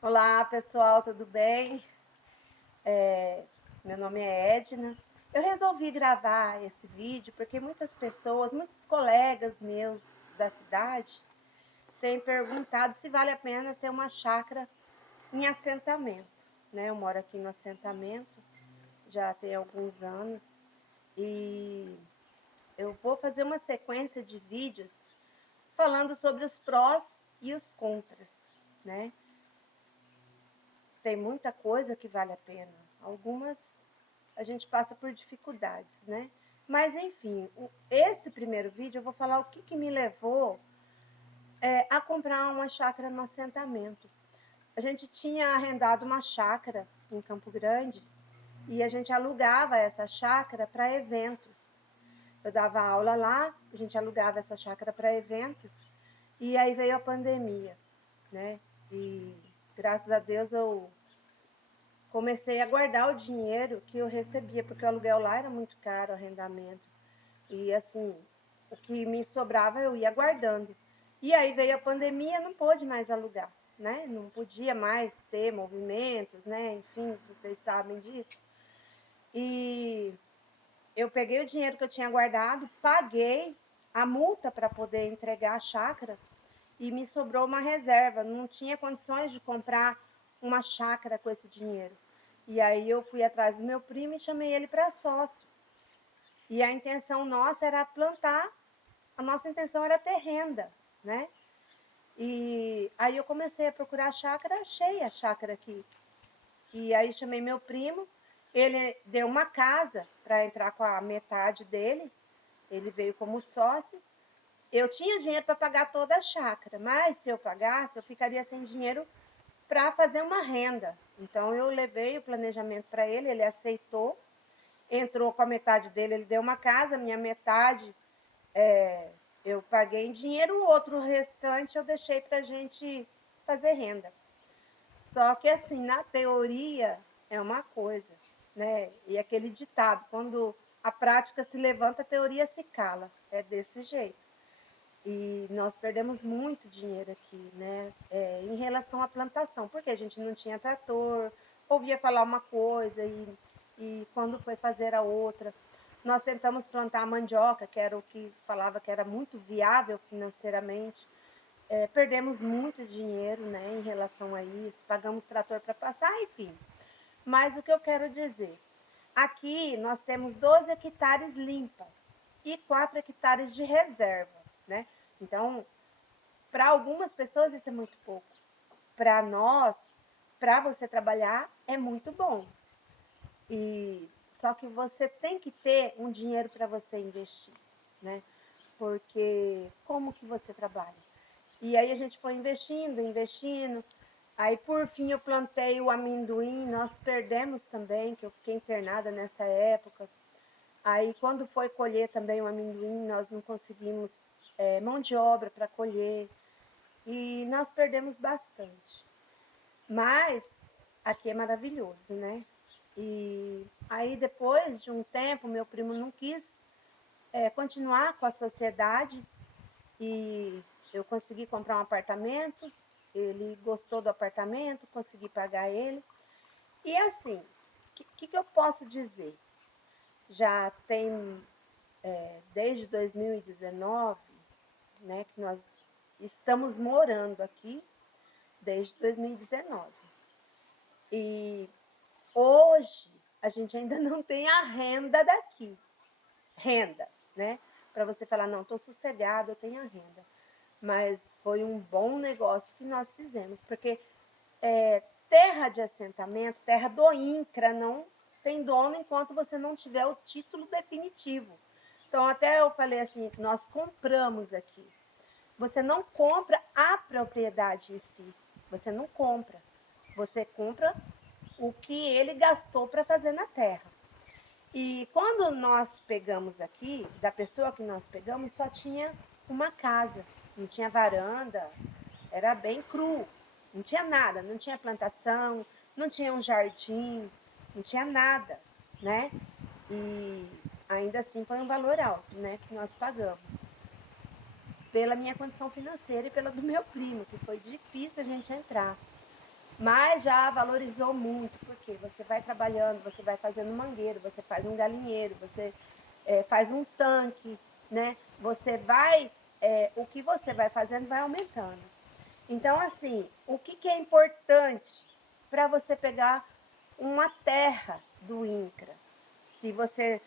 Olá, pessoal, tudo bem? Meu nome é Edna. Eu resolvi gravar esse vídeo porque muitas pessoas, muitos colegas meus da cidade têm perguntado se vale a pena ter uma chácara em assentamento, né? Eu moro aqui no assentamento já tem alguns anos e eu vou fazer uma sequência de vídeos falando sobre os prós e os contras, né? Tem muita coisa que vale a pena. Algumas a gente passa por dificuldades, né? Mas enfim, esse primeiro vídeo eu vou falar o que me levou a comprar uma chácara no assentamento. A gente tinha arrendado uma chácara em Campo Grande e a gente alugava essa chácara para eventos. Eu dava aula lá, a gente alugava essa chácara para eventos e aí veio a pandemia, né? E graças a Deus eu comecei a guardar o dinheiro que eu recebia, porque o aluguel lá era muito caro, o arrendamento. E assim, o que me sobrava eu ia guardando. E aí veio a pandemia, não pôde mais alugar, né? Não podia mais ter movimentos, né? Enfim, vocês sabem disso. E eu peguei o dinheiro que eu tinha guardado, paguei a multa para poder entregar a chácara e me sobrou uma reserva. Não tinha condições de comprar uma chácara com esse dinheiro. E aí eu fui atrás do meu primo e chamei ele para sócio. E a intenção nossa era plantar, a nossa intenção era ter renda, né? E aí eu comecei a procurar a chácara, achei a chácara aqui. E aí chamei meu primo, ele deu uma casa para entrar com a metade dele, ele veio como sócio. Eu tinha dinheiro para pagar toda a chácara, mas se eu pagasse, eu ficaria sem dinheiro para fazer uma renda. Então eu levei o planejamento para ele, ele aceitou, entrou com a metade dele, ele deu uma casa, minha metade eu paguei em dinheiro, o outro restante eu deixei para a gente fazer renda. Só que assim, na teoria é uma coisa, né? E aquele ditado, quando a prática se levanta, a teoria se cala. É desse jeito. E nós perdemos muito dinheiro aqui, né? Em relação à plantação, porque a gente não tinha trator, ouvia falar uma coisa e quando foi fazer a outra. Nós tentamos plantar mandioca, que era o que falava que era muito viável financeiramente. Perdemos muito dinheiro, né, em relação a isso, pagamos trator para passar, enfim. Mas o que eu quero dizer, aqui nós temos 12 hectares limpa e 4 hectares de reserva, né? Então, para algumas pessoas isso é muito pouco. Para nós, para você trabalhar, é muito bom. E só que você tem que ter um dinheiro para você investir, né? Porque como que você trabalha? E aí a gente foi investindo, investindo. Aí por fim eu plantei o amendoim, nós perdemos também, que eu fiquei internada nessa época. Aí quando foi colher também o amendoim, nós não conseguimos mão de obra para colher e nós perdemos bastante. Mas aqui é maravilhoso, né? E aí depois de um tempo, meu primo não quis continuar com a sociedade e eu consegui comprar um apartamento. Ele gostou do apartamento, consegui pagar ele. E assim, o que eu posso dizer? Já tem desde 2019, né, que nós estamos morando aqui desde 2019. E hoje a gente ainda não tem a renda daqui. Renda, né? Para você falar, não, estou sossegado, eu tenho a renda. Mas foi um bom negócio que nós fizemos, porque terra de assentamento, terra do INCRA, não tem dono enquanto você não tiver o título definitivo. Então, até eu falei assim, nós compramos aqui. Você não compra a propriedade em si, você não compra. Você compra o que ele gastou para fazer na terra. E quando nós pegamos aqui, da pessoa que nós pegamos, só tinha uma casa, não tinha varanda, era bem cru, não tinha nada, não tinha plantação, não tinha um jardim, não tinha nada, né? E ainda assim foi um valor alto, né, que nós pagamos. Pela minha condição financeira e pela do meu primo, que foi difícil a gente entrar. Mas já valorizou muito, porque você vai trabalhando, você vai fazendo mangueiro, você faz um galinheiro, você faz um tanque, né? Você vai, o que você vai fazendo vai aumentando. Então, assim, o que é importante para você pegar uma terra do INCRA? Se você,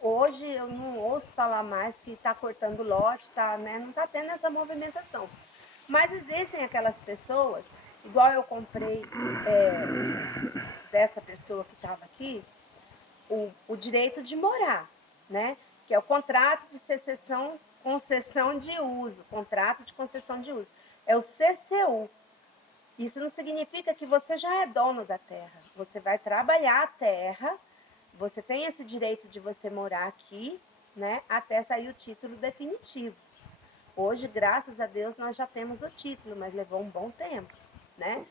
hoje eu não ouço falar mais que está cortando lote, tá, né? Não está tendo essa movimentação. Mas existem aquelas pessoas, igual eu comprei dessa pessoa que estava aqui, o direito de morar, né? Que é o contrato de concessão de uso, contrato de concessão de uso. É o CCU. Isso não significa que você já é dono da terra. Você vai trabalhar a terra, você tem esse direito de você morar aqui, né? Até sair o título definitivo. Hoje, graças a Deus, nós já temos o título, mas levou um bom tempo, né?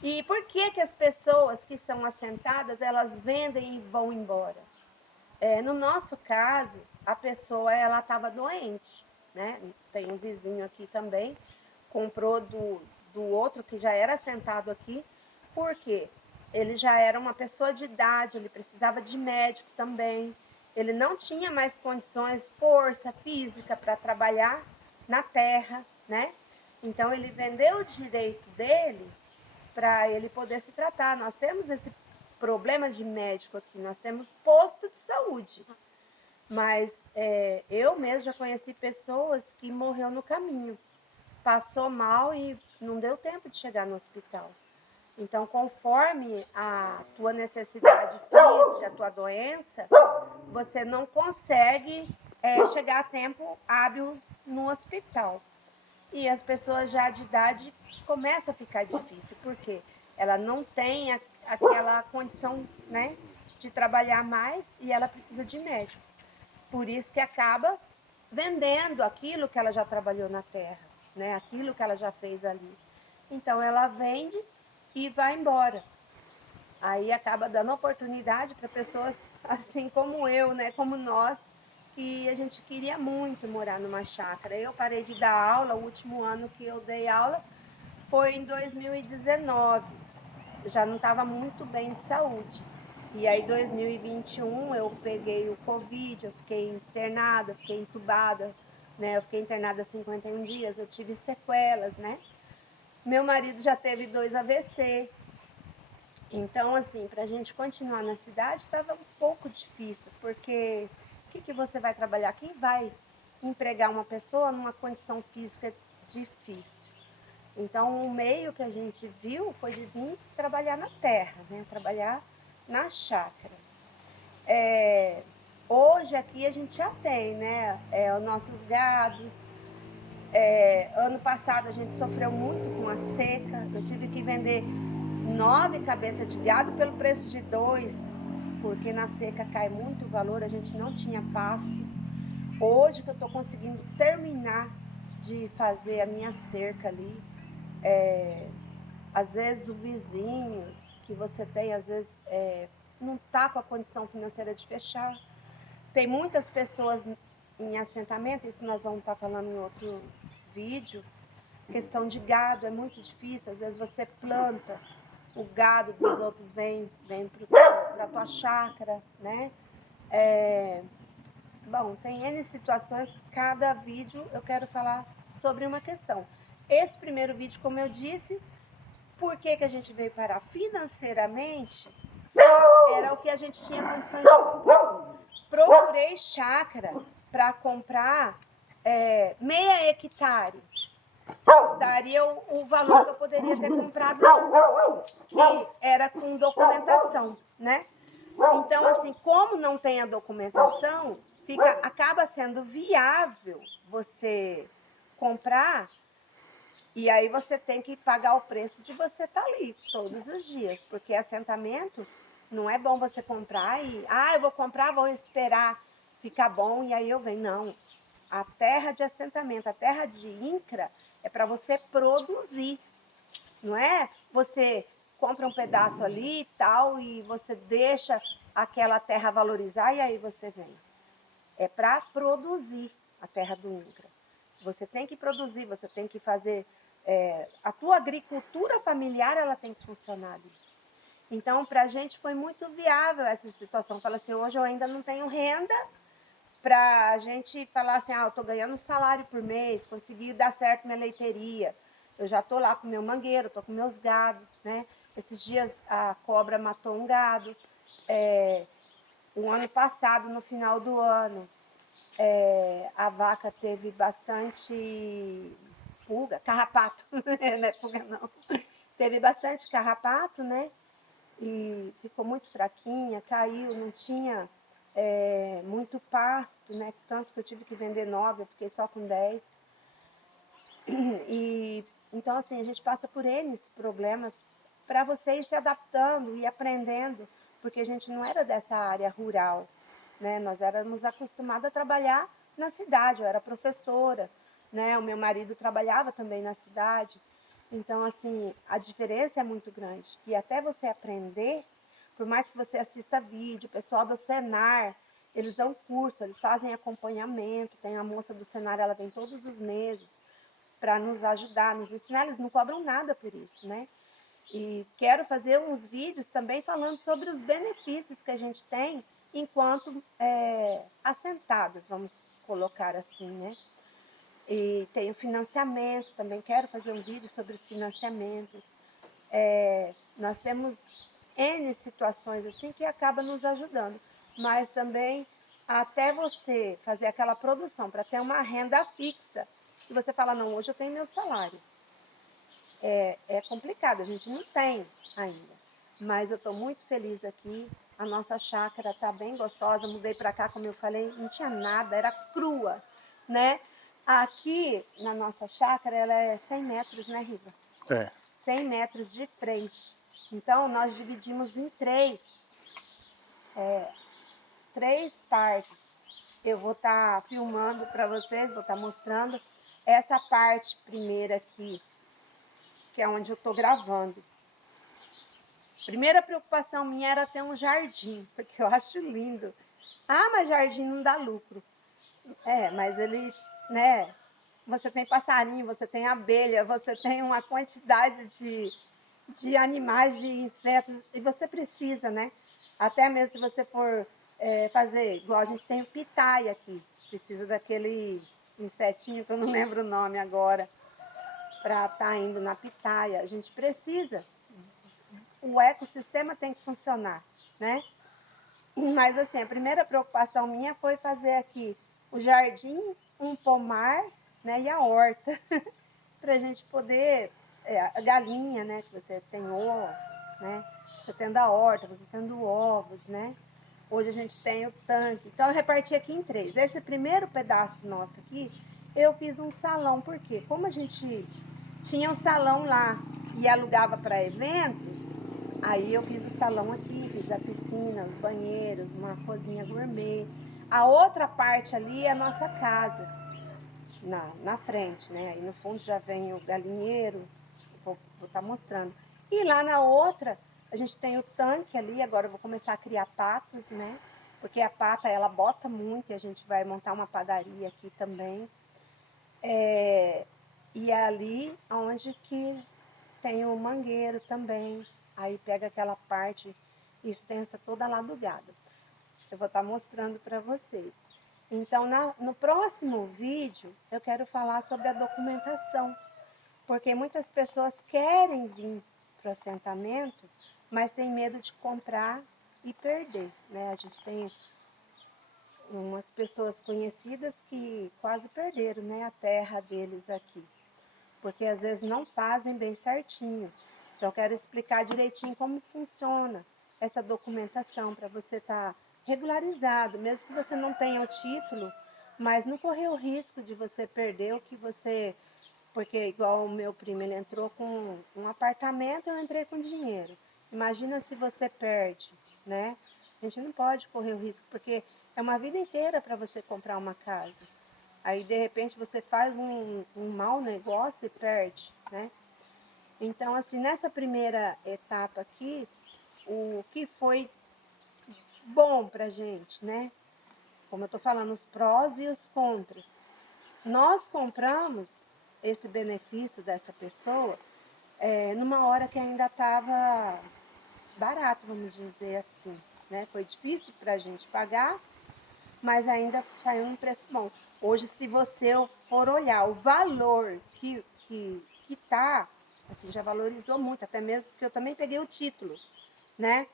E por que as pessoas que são assentadas, elas vendem e vão embora? No nosso caso, a pessoa ela estava doente, né? Tem um vizinho aqui também, comprou do outro que já era assentado aqui, porque ele já era uma pessoa de idade, ele precisava de médico também, ele não tinha mais condições, força física para trabalhar na terra, né? Então ele vendeu o direito dele para ele poder se tratar. Nós temos esse problema de médico aqui, nós temos posto de saúde, mas eu mesmo já conheci pessoas que morreu no caminho, passou mal e não deu tempo de chegar no hospital. Então, conforme a tua necessidade física, a tua doença, você não consegue chegar a tempo hábil no hospital. E as pessoas já de idade começa a ficar difícil, porque ela não tem aquela condição, né, de trabalhar mais e ela precisa de médico. Por isso que acaba vendendo aquilo que ela já trabalhou na terra, né, aquilo que ela já fez ali. Então ela vende e vai embora. Aí acaba dando oportunidade para pessoas assim como eu, né, como nós, que a gente queria muito morar numa chácara. Eu parei de dar aula, o último ano que eu dei aula foi em 2019. Eu já não estava muito bem de saúde. E aí, em 2021, eu peguei o Covid, eu fiquei internada, fiquei entubada, né? Eu fiquei internada 51 dias, eu tive sequelas, né? Meu marido já teve 2 AVC. Então, assim, para a gente continuar na cidade estava um pouco difícil, porque o que você vai trabalhar? Quem vai empregar uma pessoa numa condição física difícil? Então, o meio que a gente viu foi de vir trabalhar na terra, né? Trabalhar na chácara. Hoje aqui a gente já tem, né? Os nossos gados. Ano passado a gente sofreu muito com a seca. Eu tive que vender 9 cabeças de gado pelo preço de 2, porque na seca cai muito o valor, a gente não tinha pasto. Hoje que eu estou conseguindo terminar de fazer a minha cerca ali, às vezes o vizinho que você tem, às vezes não está com a condição financeira de fechar. Tem muitas pessoas em assentamento, isso nós vamos estar falando em outro vídeo, questão de gado é muito difícil, às vezes você planta, o gado dos outros vem para a tua chácara, né? Bom, tem N situações, cada vídeo eu quero falar sobre uma questão. Esse primeiro vídeo, como eu disse, por que a gente veio parar financeiramente, era o que a gente tinha condições de comprar. Procurei chácara para comprar meia hectare. Daria o valor que eu poderia ter comprado, que era com documentação, né? Então, assim, como não tem a documentação, acaba sendo viável você comprar, e aí você tem que pagar o preço de você estar ali todos os dias, porque assentamento não é bom você comprar e, eu vou comprar, vou esperar ficar bom e aí eu venho. Não, a terra de assentamento, a terra de INCRA é para você produzir, não é você compra um pedaço ali e tal e você deixa aquela terra valorizar e aí você vem. É para produzir a terra do INCRA. Você tem que produzir, você tem que fazer A tua agricultura familiar, ela tem que funcionar ali. Então, para a gente foi muito viável essa situação. Fala assim, hoje eu ainda não tenho renda para a gente falar assim, eu estou ganhando salário por mês, consegui dar certo minha leiteria. Eu já estou lá com meu mangueiro, estou com meus gados, né? Esses dias a cobra matou um gado. O ano passado, no final do ano, a vaca teve bastante pulga, carrapato, não é pulga não. Teve bastante carrapato, né? E ficou muito fraquinha, caiu, não tinha muito pasto, né? Tanto que eu tive que vender 9, eu fiquei só com 10. E então assim, a gente passa por N problemas para você ir se adaptando e aprendendo, porque a gente não era dessa área rural, né? Nós éramos acostumados a trabalhar na cidade, eu era professora, né? O meu marido trabalhava também na cidade. Então, assim, a diferença é muito grande. E até você aprender, por mais que você assista vídeo, o pessoal do Senar, eles dão curso, eles fazem acompanhamento. Tem a moça do Senar, ela vem todos os meses para nos ajudar, nos ensinar. Eles não cobram nada por isso, né? E quero fazer uns vídeos também falando sobre os benefícios que a gente tem enquanto assentados, vamos colocar assim, né? E tem o financiamento, também quero fazer um vídeo sobre os financiamentos. Nós temos N situações assim que acaba nos ajudando, mas também até você fazer aquela produção para ter uma renda fixa, e você fala, não, hoje eu tenho meu salário. É complicado, a gente não tem ainda, mas eu estou muito feliz aqui, a nossa chácara está bem gostosa, mudei para cá, como eu falei, não tinha nada, era crua, né? Aqui na nossa chácara, ela é 100 metros, né, Riva? 100 metros de frente. Então, nós dividimos em três partes. Eu vou estar filmando para vocês, vou estar mostrando essa parte primeira aqui, que é onde eu estou gravando. Primeira preocupação minha era ter um jardim, porque eu acho lindo. Mas jardim não dá lucro. Mas ele, né? Você tem passarinho, você tem abelha, você tem uma quantidade de animais, de insetos, e você precisa, né? Até mesmo se você for fazer, igual a gente tem o pitaia aqui, precisa daquele insetinho que eu não lembro o nome agora, para estar indo na pitaia. A gente precisa. O ecossistema tem que funcionar, né? Mas assim, a primeira preocupação minha foi fazer aqui o jardim, um pomar, né, e a horta, para a gente poder, a galinha, né, que você tem ovo, né, você tendo a horta, você tendo ovos, né. Hoje a gente tem o tanque, então eu reparti aqui em 3. Esse primeiro pedaço nosso aqui, eu fiz um salão, porque como a gente tinha um salão lá e alugava para eventos, aí eu fiz o salão aqui, fiz a piscina, os banheiros, uma cozinha gourmet. A outra parte ali é a nossa casa, na frente, né? Aí no fundo já vem o galinheiro, vou estar mostrando. E lá na outra, a gente tem o tanque ali, agora eu vou começar a criar patos, né? Porque a pata, ela bota muito e a gente vai montar uma padaria aqui também. E é ali onde que tem o mangueiro também. Aí pega aquela parte extensa toda lá do gado. Eu vou estar mostrando para vocês. Então, no próximo vídeo, eu quero falar sobre a documentação. Porque muitas pessoas querem vir para o assentamento, mas tem medo de comprar e perder, né? A gente tem umas pessoas conhecidas que quase perderam, né, a terra deles aqui, porque às vezes não fazem bem certinho. Então eu quero explicar direitinho como funciona essa documentação para você estar regularizado, mesmo que você não tenha o título, mas não correr o risco de você perder o que você... Porque igual o meu primo, ele entrou com um apartamento, eu entrei com dinheiro. Imagina se você perde, né? A gente não pode correr o risco, porque é uma vida inteira para você comprar uma casa. Aí, de repente, você faz um mau negócio e perde, né? Então, assim, nessa primeira etapa aqui, o que foi bom pra gente, né? Como eu tô falando, os prós e os contras. Nós compramos esse benefício dessa pessoa numa hora que ainda estava barato, vamos dizer assim, né? Foi difícil para a gente pagar, mas ainda saiu um preço bom. Hoje, se você for olhar o valor que tá, assim, já valorizou muito, até mesmo porque eu também peguei o título, né?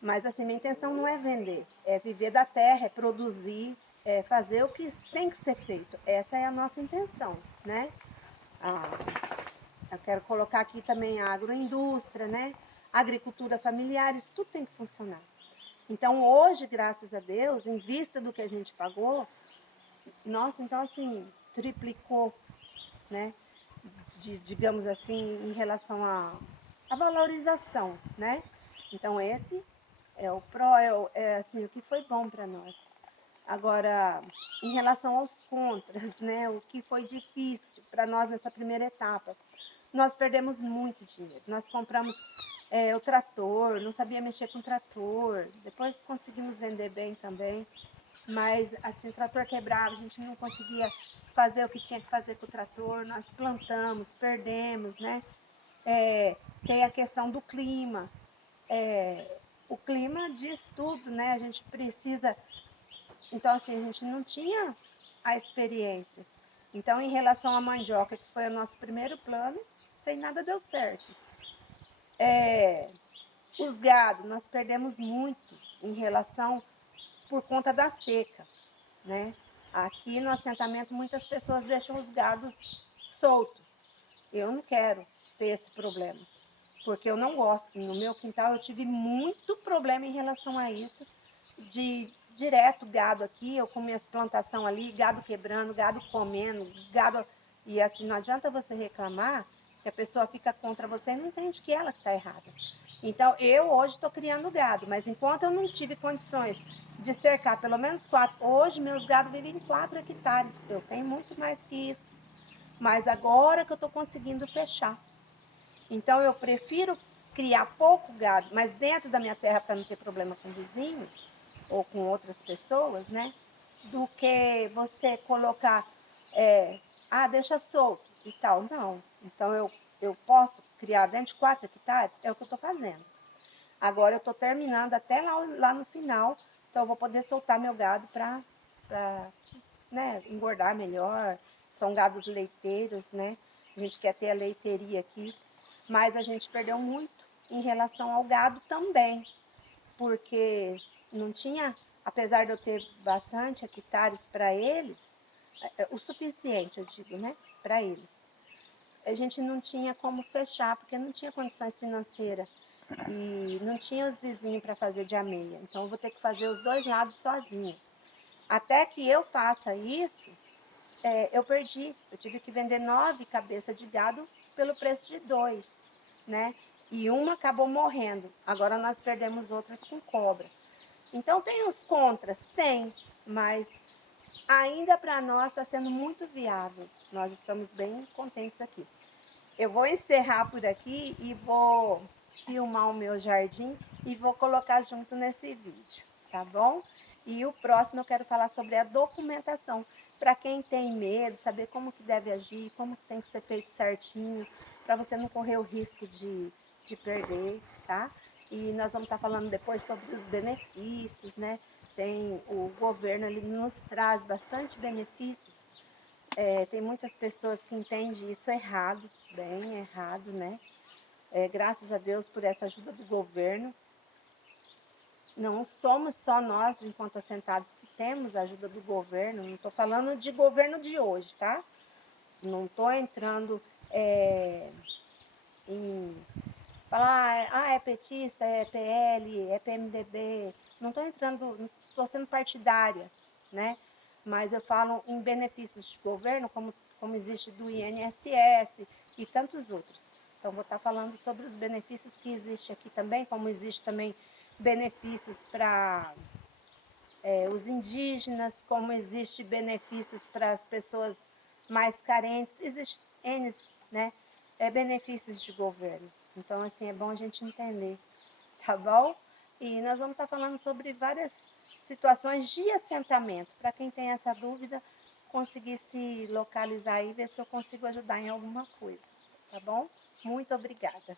Mas assim, minha intenção não é vender, é viver da terra, é produzir, é fazer o que tem que ser feito. Essa é a nossa intenção, né? Eu quero colocar aqui também a agroindústria, né? Agricultura familiar, isso tudo tem que funcionar. Então, hoje, graças a Deus, em vista do que a gente pagou, nossa, então assim, triplicou, né? Digamos assim, em relação à valorização, né? Então, esse é o pró, assim, o que foi bom para nós. Agora, em relação aos contras, né? O que foi difícil para nós nessa primeira etapa, nós perdemos muito dinheiro. Nós compramos o trator, não sabia mexer com o trator. Depois conseguimos vender bem também. Mas assim, o trator quebrava, a gente não conseguia fazer o que tinha que fazer com o trator. Nós plantamos, perdemos, né? Tem a questão do clima. O clima diz tudo, né? A gente precisa. Então, assim, a gente não tinha a experiência. Então, em relação à mandioca, que foi o nosso primeiro plano, sem nada deu certo. Os gados, nós perdemos muito em relação por conta da seca, né? Aqui no assentamento muitas pessoas deixam os gados soltos. Eu não quero ter esse problema, porque eu não gosto. No meu quintal eu tive muito problema em relação a isso, de direto gado aqui, eu com minhas plantações ali, gado quebrando, gado comendo, gado... E assim, não adianta você reclamar, que a pessoa fica contra você e não entende que ela que está errada. Então, eu hoje estou criando gado, mas enquanto eu não tive condições de cercar pelo menos 4, hoje meus gados vivem em 4 hectares, eu tenho muito mais que isso, mas agora que eu estou conseguindo fechar. Então, eu prefiro criar pouco gado, mas dentro da minha terra para não ter problema com o vizinho, ou com outras pessoas, né? Do que você colocar, deixa solto e tal. Não. Então eu posso criar dentro de 4 hectares, é o que eu estou fazendo. Agora eu estou terminando até lá no final, então eu vou poder soltar meu gado para né, engordar melhor. São gados leiteiros, né? A gente quer ter a leiteria aqui, mas a gente perdeu muito em relação ao gado também, porque não tinha, apesar de eu ter bastante hectares para eles, o suficiente, eu digo, né, para eles. A gente não tinha como fechar, porque não tinha condições financeiras e não tinha os vizinhos para fazer de ameia. Então eu vou ter que fazer os dois lados sozinha. Até que eu faça isso, eu perdi. Eu tive que vender 9 cabeças de gado pelo preço de 2, né? E uma acabou morrendo. Agora nós perdemos outras com cobra. Então tem os contras? Tem, mas ainda para nós está sendo muito viável. Nós estamos bem contentes aqui. Eu vou encerrar por aqui e vou filmar o meu jardim e vou colocar junto nesse vídeo, tá bom? E o próximo eu quero falar sobre a documentação, para quem tem medo, saber como que deve agir, como que tem que ser feito certinho, para você não correr o risco de perder, tá? E nós vamos estar falando depois sobre os benefícios, né? Tem o governo, ele nos traz bastante benefícios. Tem muitas pessoas que entendem isso errado, bem errado, né? Graças a Deus por essa ajuda do governo. Não somos só nós, enquanto assentados, que temos a ajuda do governo. Não estou falando de governo de hoje, tá? Não estou entrando em falar, é petista, é PL, é PMDB. Não estou entrando, não estou sendo partidária, né? Mas eu falo em benefícios de governo, como existe do INSS e tantos outros. Então, vou estar falando sobre os benefícios que existem aqui também, como existe também benefícios para os indígenas, como existe benefícios para as pessoas mais carentes, existem N, né, benefícios de governo. Então, assim, é bom a gente entender, tá bom? E nós vamos estar falando sobre várias situações de assentamento. Para quem tem essa dúvida, conseguir se localizar aí, ver se eu consigo ajudar em alguma coisa, tá bom? Muito obrigada.